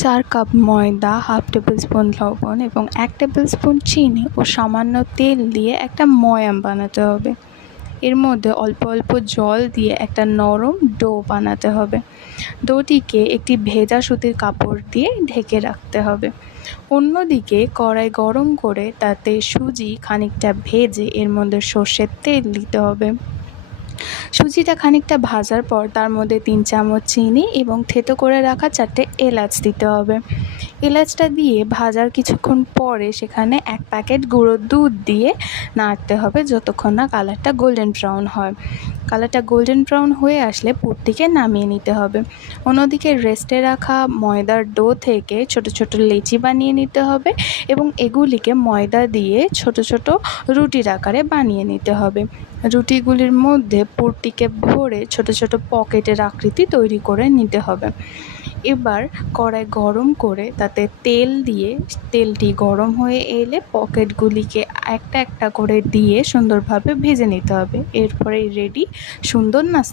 4 cup ময়দা, half table spoon লবণ এবং 1 টেবিল স্পুন চিনি ও সামান্য তেল দিয়ে একটা ময়াম বানাতে হবে। এর মধ্যে অল্প অল্প জল দিয়ে একটা নরম ডো বানাতে হবে। ডোটিকে একটি ভেজা সুতির কাপড় দিয়ে ঢেকে রাখতে হবে। অন্যদিকে কড়াই গরম করে তাতে সুজি খানিকটা ভেজে এর মধ্যে সর্ষের তেল দিতে হবে। সুজিটা খানিকটা ভাজার পর তার মধ্যে 3 চামচ চিনি এবং থেতো করে রাখা 4টে এলাচ দিতে হবে। এলাচটা দিয়ে ভাজার কিছুক্ষণ পরে সেখানে 1 প্যাকেট গুঁড়ো দুধ দিয়ে নাড়তে হবে যতক্ষণ না কালারটা গোল্ডেন ব্রাউন হয়। কালারটা গোল্ডেন ব্রাউন হয়ে আসলে পুরটিকে নামিয়ে নিতে হবে। অন্যদিকে রেস্টে রাখা ময়দার ডো থেকে ছোট ছোট লেচি বানিয়ে নিতে হবে এবং এগুলিকে ময়দা দিয়ে ছোট ছোট রুটির আকারে বানিয়ে নিতে হবে। রুটিগুলির মধ্যে পুরটিকে ভরে ছোট ছোট পকেটের আকৃতি তৈরি করে নিতে হবে। এবার কড়াই গরম করে তাতে তেল দিয়ে তেলটি গরম হয়ে এলে পকেটগুলিকে একটা একটা করে দিয়ে সুন্দরভাবে ভেজে নিতে হবে। এরপরেই রেডি সুন্দর নাস্তা।